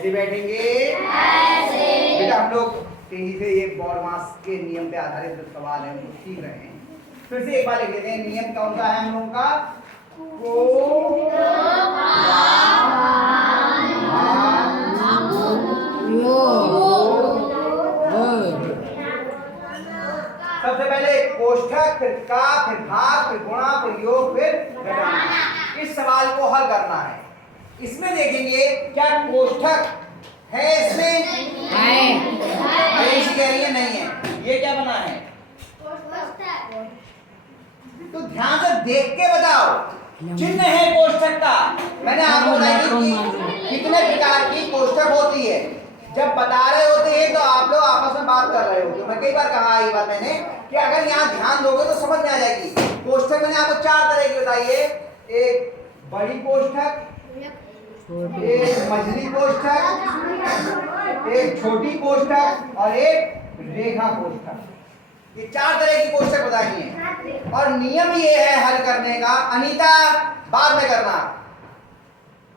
कैसे बैठेंगे? ऐसे। बेटा हम लोग तेजी से ये बॉडमास के नियम पे आधारित जो सवाल है वो सीख रहे हैं। फिर से एक बार लिख देते हैं। नियम कौन सा है हम लोगों का? सबसे पहले कोष्ठक, फिर का, फिर भाग, फिर गुणा, फिर योग, फिर घटाना। इस सवाल को हल करना है। इसमें देखेंगे क्या कोष्ठक है? इसमें ऐसी कह रही है नहीं है। ये क्या बना है? तो ध्यान से देख के बताओ। चिन्ह है कोष्ठक का। मैंने आपको बताया कि कितने प्रकार की कोष्ठक होती है। जब बता रहे होते हैं तो आप लोग आपस में बात कर रहे होते हो। मैं कई बार कहा ये बात मैंने कि अगर यहाँ ध्यान दोगे तो समझ में आ जाएगी। कोष्ठक मैंने आपको 4 तरह की बताई है। एक बड़ी कोष्ठक, एक मझली कोष्ठक, एक छोटी कोष्ठक और एक रेखा कोष्ठक। ये 4 तरह की कोष्ठक बताई हैं। और नियम ये है हल करने का। अनीता बाद में करना,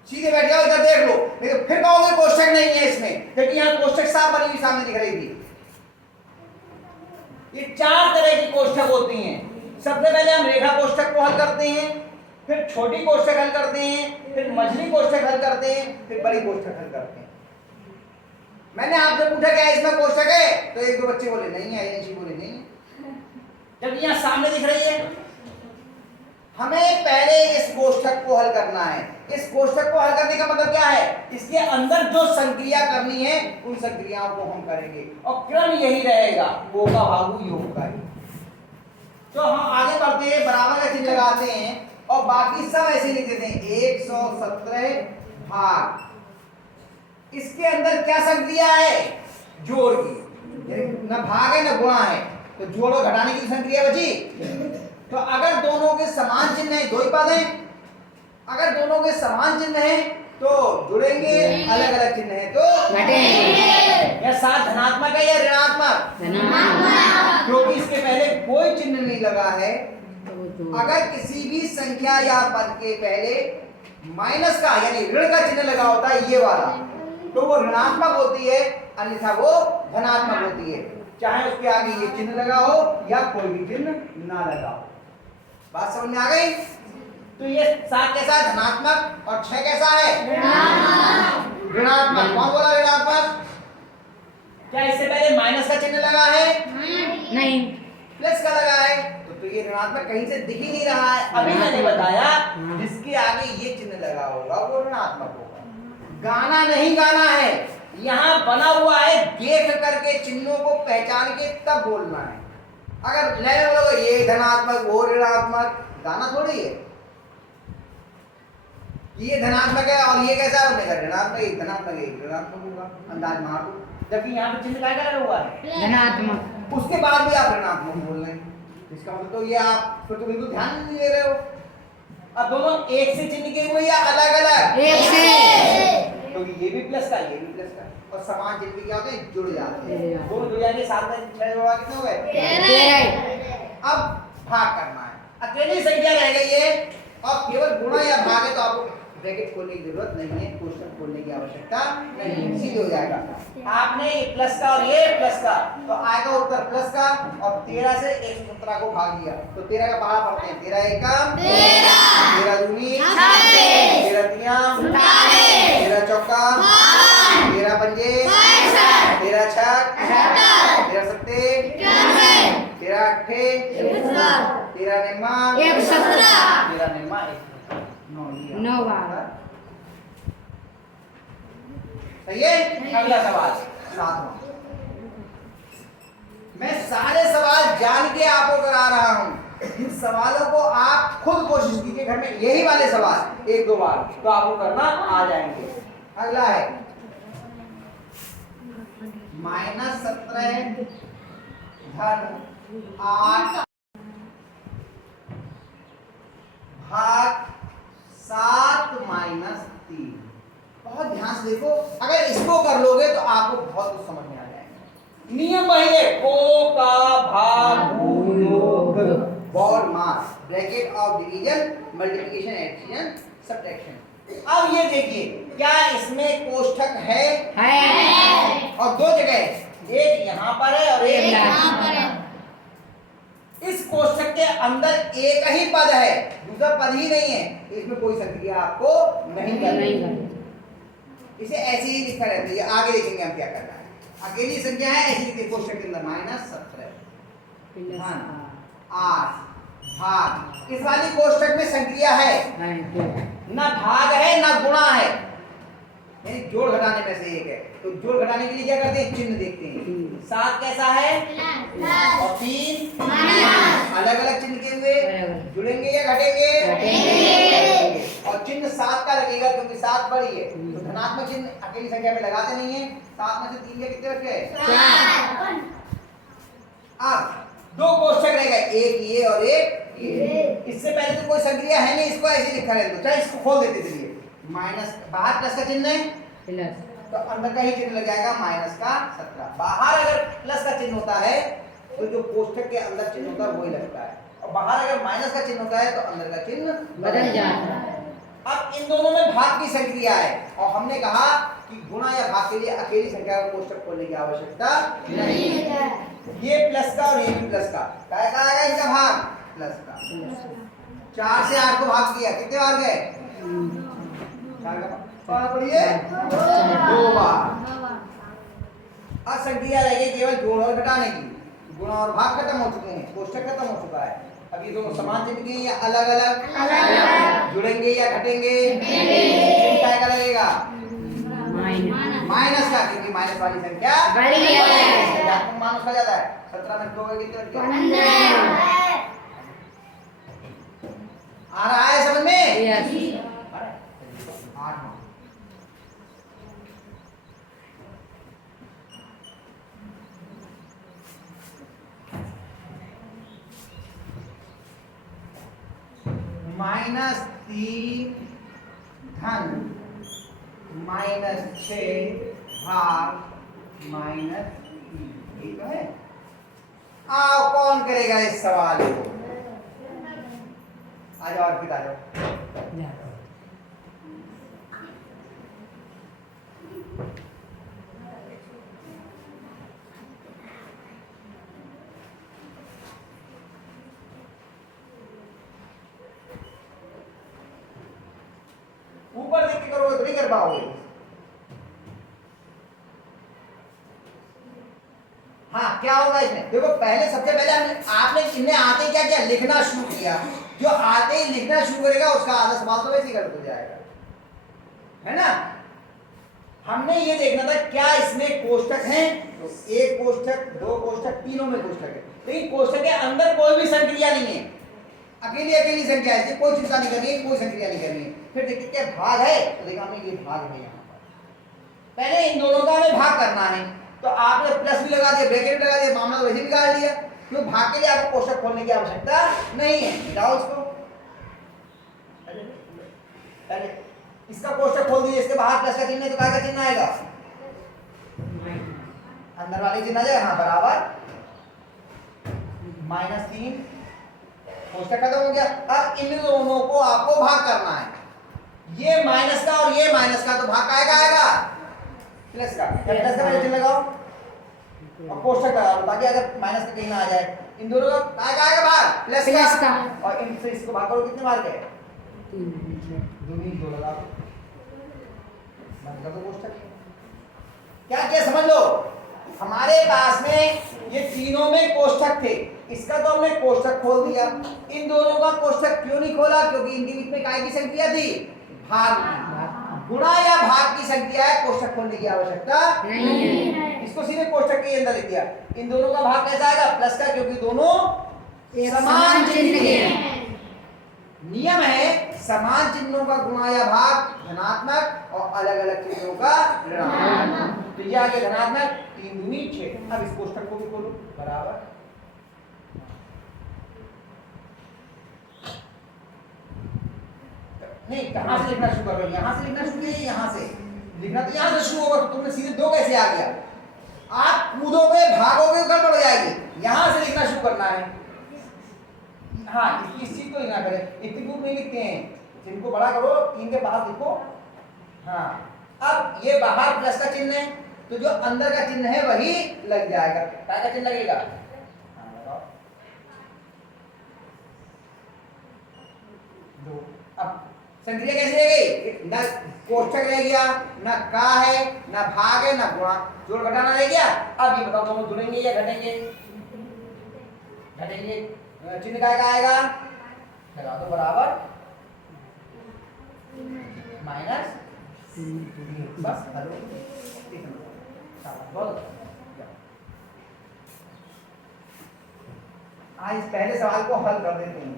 सीधे बैठ जाओ, इधर देख लो। लेकिन फिर कहोगे कोष्ठक नहीं है इसमें, क्योंकि यहाँ कोष्ठक साफ बनी हुई सामने दिख रही थी। ये 4 तरह की कोष्ठक होती हैं। सबसे पहले हम रेखा कोष्ठक को हल करते हैं, फिर छोटी कोष्ठक हल करते हैं, फिर मझली कोष्ठक हल करते हैं, फिर बड़ी कोष्ठक हल करते हैं। मैंने आपसे पूछा क्या इसमें कोष्ठक है, तो एक दो बच्चे बोले नहीं है, ऐसी बोले नहीं है, जबकि यहाँ सामने दिख रही है। हमें पहले इस कोष्ठक को हल करना है। इस कोष्ठक को हल करने का मतलब क्या है? इसके अंदर जो संक्रिया करनी है उन संक्रियाओं को हम करेंगे और क्रम यही रहेगा, को का भागु योग का। तो हम आगे बढ़ते हैं, बराबर का चिन्ह लगाते हैं और बाकी सब ऐसे लिख देते हैं। 117 भाग। इसके अंदर क्या संक्रिया है? जोड़ की। न भाग है न गुणा है, तो जोड़ और घटाने की संक्रिया बची। तो अगर दोनों के समान चिन्ह है, दो ही पद हैं, अगर दोनों के समान चिन्ह है तो जुड़ेंगे, अलग अलग चिन्ह है तो घटेंगे। या साथ धनात्मक है या ऋणात्मक? धनात्मक। क्योंकि इसके पहले कोई चिन्ह नहीं लगा है। अगर किसी भी संख्या या पद के पहले माइनस का यानी ऋण का चिन्ह लगा होता है ये वाला, तो वो ऋणात्मक होती है, अन्यथा वो धनात्मक होती है। चाहे उसके आगे ये चिन्ह लगा हो या कोई भी चिन्ह ना लगा हो। बात समझ में आ गई? तो ये 7 कैसा है? धनात्मक। और 6 कैसा है? ऋणात्मक। ऋणात्मक। कौन बोला ऋणात्मक? क्या इससे पहले माइनस का चिन्ह लगा है? नहीं। प्लस का लगा है, तो ये ऋणात्मक कहीं से दिख ही नहीं रहा है। अभी मैंने बताया जिसके आगे ये चिन्ह लगा होगा वो ऋणात्मक होगा। गाना नहीं गाना है, यहाँ बना हुआ है, देख करके चिन्हों को पहचान के तब बोलना है। अगर लेने बोलोगे ये धनात्मक वो ऋणात्मक, गाना थोड़ी है। ये धनात्मक है और ये कैसा है? ऋणात्मक है, धनात्मक है, ऋणात्मक होगा, अंदाज मार दो। जबकि यहाँ पे चिन्ह क्या लगा हुआ है? धनात्मक। उसके बाद भी आप ऋणात्मक बोल रहे हैं, इसका मतलब तो ये आप फिर तो बिल्कुल ध्यान नहीं दे रहे हो। अब दोनों एक से चिन्ह के हुए या अलग अलग? एक से। तो ये भी प्लस का, ये भी प्लस का, और समान चिन्ह क्या होते हैं? जुड़ जाते हैं। दोनों जुड़ जाएंगे, 7 में 6 जोड़ा कितने हो गए? 13। अब भाग करना है। अकेली संख्या रह गई है और केवल गुणा या भाग है तो आपको ब्रैकेट खोलने की जरूरत नहीं है, कोष्ठक खोलने की आवश्यकता नहीं है, सीधे हो जाएगा। आपने ये प्लस का और ये प्लस का, तो आएगा उत्तर प्लस का। और 13 से 117 को भाग दिया तो 13 का पहाड़ा पढ़ते हैं। 13 एकम 13, 13 दूनी 26, 13 तिया 27, 13 चौका 13 पंजे 13 छक 13 सत्ते 13 अट्ठे 13 निम्मा 13 निम्मा 9 सही है। अगला सवाल 7वां। मैं सारे सवाल जान के आपको करा रहा हूं। इन सवालों को आप खुद कोशिश कीजिए घर में, यही वाले सवाल 1-2 बार तो आपको करना आ जाएंगे। अगला है -17 धन 8 भाग 7 - 3। बहुत ध्यान से देखो, अगर इसको कर लोगे तो आपको बहुत कुछ समझ में आ जाएगा। नियम वही है, को का भाग योग bracket of division multiplication addition subtraction. अब ये देखिए क्या इसमें कोष्ठक है? और दो जगह, एक यहाँ पर है और एक यहाँ पर है। इस कोष्ठक के अंदर एक ही पद है, दूसरा पद ही नहीं है, इसमें कोई संक्रिया आपको नहीं करनी। इसे ऐसे ही लिखा रहता है। आगे देखेंगे हम क्या करना है। अकेली संख्या है, ऐसी लिखिए कोष्ठक के अंदर -17 8 भाग। इस वाली कोष्ठक में संक्रिया है, ना भाग है ना गुणा है, जोड़ घटाने में से एक है। तो जोड़ घटाने के लिए क्या करते हैं? चिन्ह देखते हैं। 7 कैसा है और 3 अलग अलग चिन्ह के हुए, जुड़ेंगे या घटेंगे? और चिन्ह 7 का लगेगा क्योंकि 7 बड़ी है। तो धनात्मक चिन्ह अकेली संख्या में लगाते नहीं है। 7 में से 3 के कितने बचे? 4। अब दो कोष्ठक रह गए, एक ये और एक ये। इससे पहले तो कोई संक्रिया है नहीं, इसको ऐसे लिखा रहता है। चाहे इसको खोल देते चलिए, माइनस बाहर प्लस का चिन्ह है तो अंदर का ही चिन्ह लग जाएगा -17। बाहर अगर प्लस का चिन्ह होता है तो जो कोष्ठक के अंदर चिन्ह होता है वही लगता है, और बाहर अगर माइनस का चिन्ह होता है तो अंदर का चिन्ह बदल जाता है। अब इन दोनों में भाग की संक्रिया है, और हमने कहा कि गुणा या भाग के लिए अकेली संख्या का कोष्ठक खोलने की आवश्यकता नहीं है। ये प्लस का और ये भी प्लस का, क्या आएगा इनका भाग? प्लस का। 4 से 8 को भाग किया, कितने बार गए? 2 बार। अब संक्रिया रह गई केवल जोड़ और घटाने की। गुणा और भाग खत्म हो चुके हैं, कोष्ठक खत्म हो चुका है। अब ये दोनों समान चिन्ह के या अलग अलग, जुड़ेंगे या घटेंगे? क्या का लगेगा? माइनस का, क्योंकि माइनस वाली संख्या बड़ी है। माइनस का ज्यादा है। 17 में 2 कितने? 15। आ रहा है समझ में? यस। 8 -3 धन -6 भाग -3, ठीक है। आओ कौन करेगा इस सवाल को? आ जाओ और फिर आ जाओ। ऊपर देख के करोगे तो नहीं कर पाओगे। हाँ, क्या होगा इसमें? देखो पहले सबसे पहले आपने इन्हें आते क्या किया? लिखना शुरू किया। जो आते ही लिखना शुरू करेगा उसका आधा सवाल तो वैसे ही गलत हो जाएगा, है ना। हमने ये देखना था क्या इसमें कोष्ठक हैं, तो एक कोष्ठक, दो कोष्ठक, तीनों में कोष्ठक है। लेकिन कोष्ठक के अंदर कोई भी संक्रिया नहीं है, अकेली अकेली संख्या है, कोई चिंता नहीं करनी है, कोई संक्रिया नहीं करनी है। फिर देखिए क्या भाग है, तो देखा हमने ये भाग है। यहाँ पर पहले इन दोनों का हमें भाग करना है, तो आपने प्लस भी लगा दिया, ब्रैकेट भी लगा दिया, मामला वैसे भी निकाल दिया। क्यों? भाग के लिए आपको कोष्ठक खोलने की आवश्यकता नहीं है। मिटाओ इसको, पहले इसका कोष्ठक खोल दीजिए, इसके बाहर प्लस का चिन्ह है तो क्या का चिन्ह आएगा? अंदर वाले चिन्ह आ जाएगा। हाँ, बराबर -3, कोष्ठक खत्म हो गया। अब इन दोनों को आपको भाग करना है, ये माइनस का और ये माइनस का, तो भाग का आएगा प्लस का। प्लस का चिन्ह लगाओ और कोष्ठक लगाओ ताकि अगर माइनस का कहीं ना आ जाए। इन दोनों का आएगा भाग प्लस का, और इनसे इसको भाग करो, कितने मार गए? 2 लगाओ, बंद कर दो कोष्ठक। क्या समझ लो, हमारे पास में ये तीनों में कोष्ठक थे, इसका तो हमने कोष्ठक खोल दिया। इन दोनों का कोष्ठक क्यों नहीं खोला? क्योंकि इनके बीच में काय की संख्या थी? भाग की। गुणा या भाग की संख्या है, कोष्ठक खोलने की आवश्यकता नहीं है। इसको सीधे कोष्ठक के अंदर लिख दिया। इन दोनों का भाग कैसा आएगा? प्लस का, क्योंकि दोनों समान चिन्ह के हैं। नियम है समान चिन्हों का गुणा या भाग धनात्मक और अलग अलग चिन्हों का ऋणात्मक। तो ये आ गया धनात्मक 3 दूनी 6। अब इस कोष्ठक को भी खोलो, बराबर नहीं, कहां से लिखना शुरू कर रहे हो? यहां से लिखना शुरू किया, यहां से लिखना, तो यहां से शुरू होगा। तो तुमने सीधे 2 कैसे आ गया? आप कूदोगे, भागोगे, गड़बड़ हो जाएगी। यहां से लिखना शुरू करना है। हाँ, इस चीज को लिखना करें, इतनी दूर नहीं लिखते हैं, जिनको बड़ा करो 3 के बाद लिखो, हाँ, अब ये बाहर प्लस का चिन्ह है तो जो अंदर का चिन्ह है वही लग जाएगा। क्या का चिन्ह लगेगा? हाँ, लगाओ। दो। अब संक्रिया कैसी रह गई? न कोष्ठक रह गया, न का है, न भाग है, न गुणा, जोड़ घटाना रह गया। अब ये बताओ दोनों जुड़ेंगे या घटेंगे? घटेंगे। चिन्ह का आएगा? लगा दो बराबर माइनस, बस हेलो। आज इस पहले सवाल को हल कर देते हैं।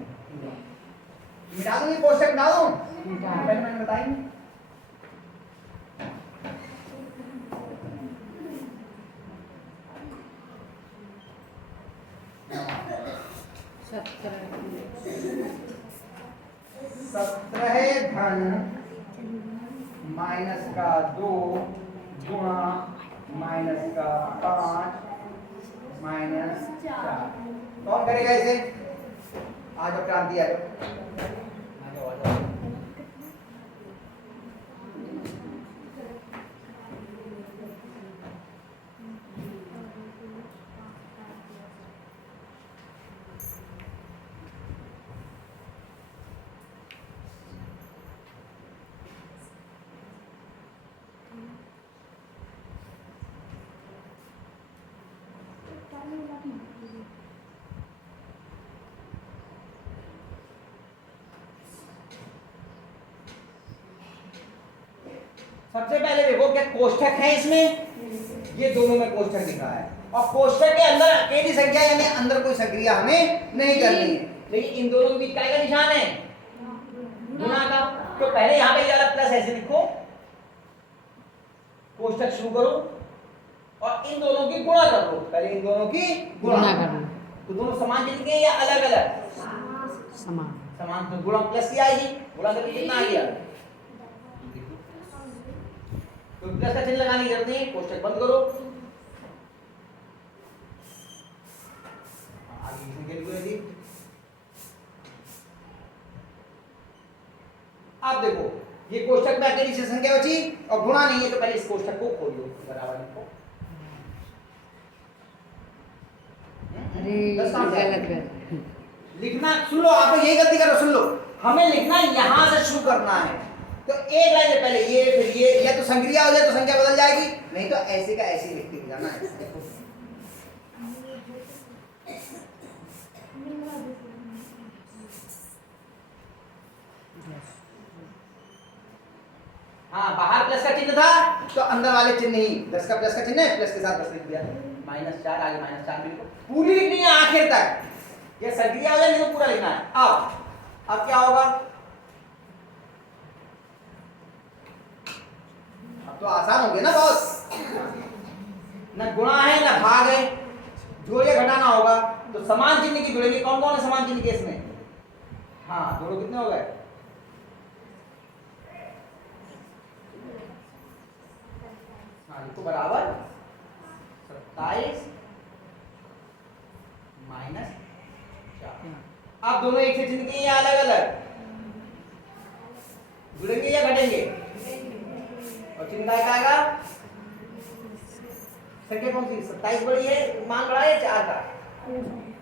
मिटा दूंगी कोष्ठक, मिटा दूं? पहले मैंने बताई। सत्रह धन माइनस का 2 गुणा माइनस का 5 माइनस 4। कौन करेगा इसे? आ जाओ क्रांति, आ जाओ, आ जाओ। सबसे पहले देखो क्या कोष्ठक है इसमें? ये दोनों में कोष्ठक दिखा है और कोष्ठक के अंदर अकेली संख्या यानी अंदर कोई संक्रिया हमें नहीं करनी है, लेकिन इन दोनों के बीच क्या का निशान है? गुणा का। तो पहले यहाँ पे ये वाला प्लस ऐसे लिखो, कोष्ठक शुरू करो और इन दोनों की गुणा कर दो। पहले इन दोनों की गुणा करो तो दोनों समान चिन्ह के या अलग अलग? समान। समान। तो गुणा प्लस की आएगी, गुणा करके कितना आ गया? तो प्लस का चिन्ह लगाने की जरूरत नहीं है, कोष्ठक बंद करो। आगे इसमें कैलकुलेट दी। अब देखो ये कोष्ठक में अकेली संख्या बची और गुणा नहीं है तो पहले इस कोष्ठक को खोल दो, बराबर लिखो। लिखना सुन लो, आप यही गलती करो, सुन लो। हमें लिखना यहां से शुरू करना है, तो एक लाइन से पहले ये फिर ये, या तो संक्रिया हो जाए तो संख्या बदल जाएगी, नहीं तो ऐसे का ऐसे लिख के जाना है। हाँ, बाहर प्लस का चिन्ह था तो अंदर वाले चिन्ह ही 10 का प्लस का चिन्ह है, प्लस के साथ 10 लिख दिया। -4 आगे -4 लिखो, पूरी लिखनी है आखिर तक। ये संक्रिया हो जाए नहीं तो पूरा लिखना है। अब क्या होगा? अब तो आसान हो गया ना बॉस, न गुणा है न भाग है, जोड़े घटाना होगा तो समान चिन्ह की जुड़ेंगे। कौन कौन है समान चिन्ह के इसमें? हाँ, दोनों कितने हो गए? तो बराबर 27 -4। अब दोनों एक से चिन्ह के या अलग अलग? जुड़ेंगे या घटेंगे? और चिन्ह का आएगा संख्या कौन सी? 27 बड़ी है, मान बड़ा है 4 का,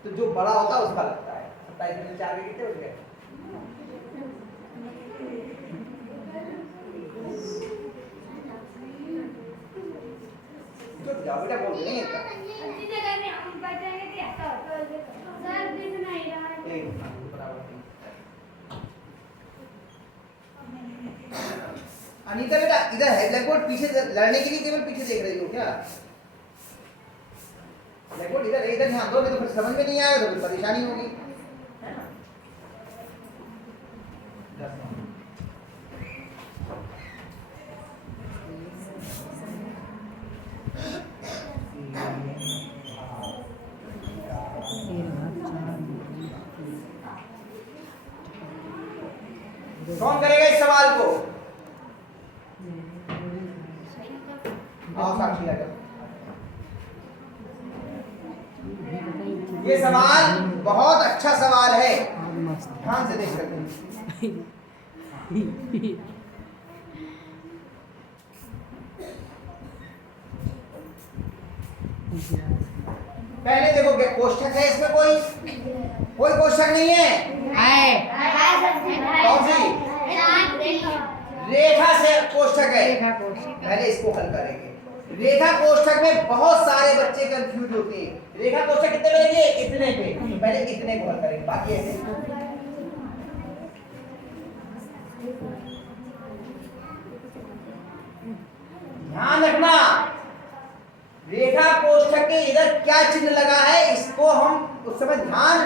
तो जो बड़ा होता है उसका लगता है। 27 में 4 के कितने हो गए? जाओ बेटा, बोल नहीं है अच्छी जगह में हम बैठेंगे कि ऐसा होता है सर, दिख नहीं रहा है। अनीता बेटा इधर है ब्लैक बोर्ड, पीछे लड़ने के लिए केवल पीछे देख रही हो क्या? ब्लैक बोर्ड इधर इधर ध्यान दो, नहीं तो फिर समझ में नहीं आएगा तो फिर परेशानी होगी, है ना? कौन करेगा इस सवाल को? आओ साक्षी आ जाओ। ये सवाल बहुत अच्छा सवाल है, ध्यान से देख सकते हैं। पहले देखो क्या कोष्ठक है इसमें, कोई कोष्ठक नहीं है। कौन सी रेखा से कोष्ठक है। पहले इसको हल करेंगे। रेखा कोष्ठक में बहुत सारे बच्चे कंफ्यूज होते हैं। रेखा कोष्ठक कितने पे लेंगे? इतने पे। पहले इतने को हल करेंगे, बाकी ऐसे। ध्यान रखना, रेखा कोष्ठक के इधर क्या चिन्ह लगा है इसको हम उस समय ध्यान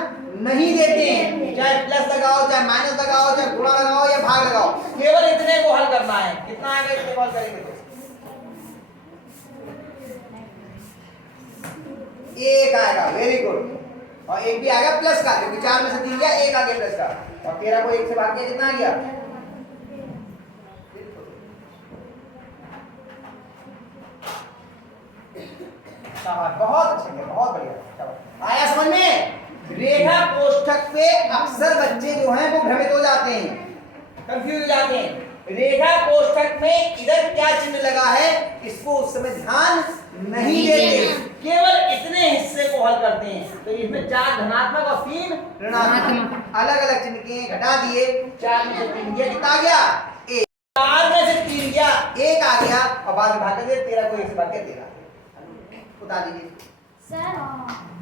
नहीं देते हैं। चाहे प्लस लगाओ, चाहे माइनस लगाओ, चाहे गुणा लगाओ या भाग लगाओ, केवल इतने को हल करना है। कितना आगे इतने को हल करेंगे तो एक आएगा। Very good. और एक भी आएगा प्लस का, क्योंकि 4 में से 3 गया, एक आगे प्लस का। और 13 को 1 से भाग किया, कितना आ गया? बहुत अच्छे, बहुत बढ़िया, आया समझ में? रेखा कोष्ठक पे अक्सर बच्चे जो हैं वो भ्रमित हो जाते हैं, कंफ्यूज हो जाते हैं। रेखा कोष्ठक में इधर क्या चिन्ह लगा है इसको उस समय ध्यान नहीं देते, केवल इतने हिस्से को हल करते हैं। तो इसमें 4 धनात्मक और 3 ऋणात्मक, अलग अलग चिन्ह के घटा दिए। 4 में से 3 गया, कितना आ गया? 1। 4 में से 3 गया, 1 आ गया, और बाद में भाग कर 13 को 1 से भाग के 13 बता दीजिए सर।